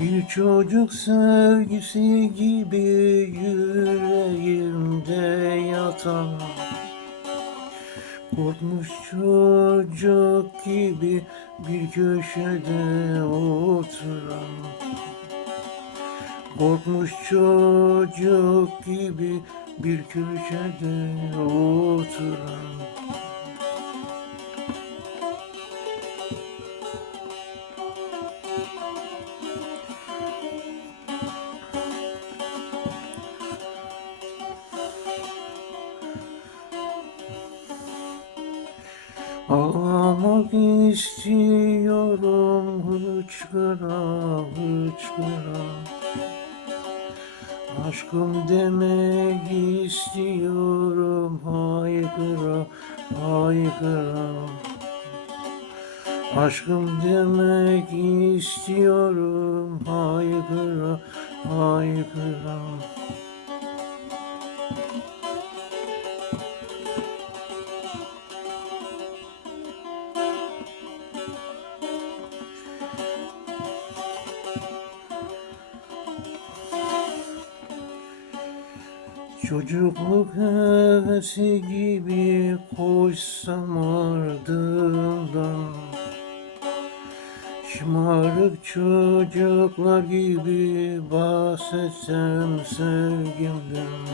Bir çocuk sevgisi gibi yüreğimde yatan Korkmuş çocuk gibi bir köşede oturan Korkmuş çocuk gibi bir köşede oturan Ağlamak istiyorum hıçkıra hıçkıra. Aşkım demek istiyorum haykıra haykıra. Aşkım demek istiyorum haykıra haykıra Çocukluk hevesi gibi koşsam ardından Şımarık çocuklar gibi bahsetsem sevgimden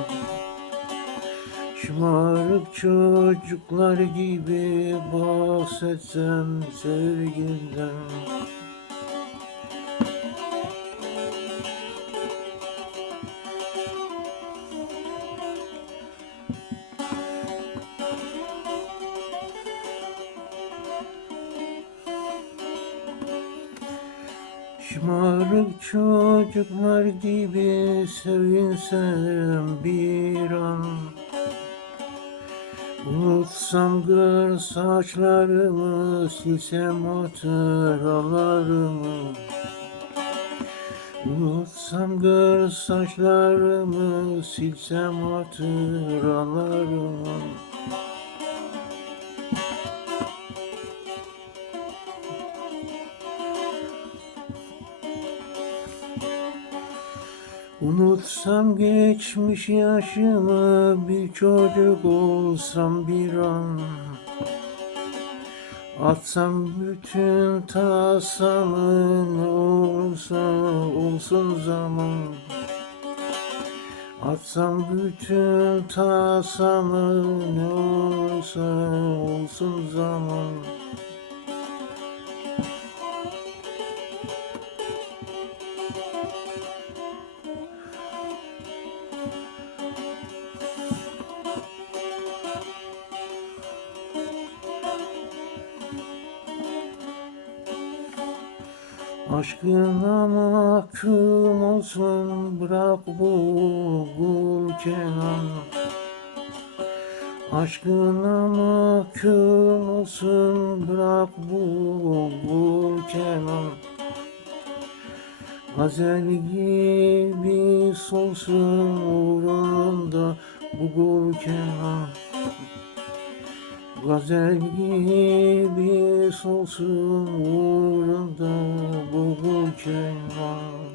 Şımarık çocuklar gibi bahsetsem sevgimden Şımarık çocuklar gibi sevinsem bir an. Unutsam gır saçlarımı, silsem hatıralarımı. Unutsam gır saçlarımı, silsem hatıralarımı Unutsam geçmiş yaşımı bir çocuk olsam bir an. Atsam bütün tasamı ne olursa olsun zaman. Atsam bütün tasamı ne olursa olsun zaman Aşkına mahkum olsun bırak bu kul kenan Aşkına mahkum olsun bırak bu kul kenan Gazel gibi solsun uğrunda bu kul kenan Gazel gibi solsun uğrunda bu kenar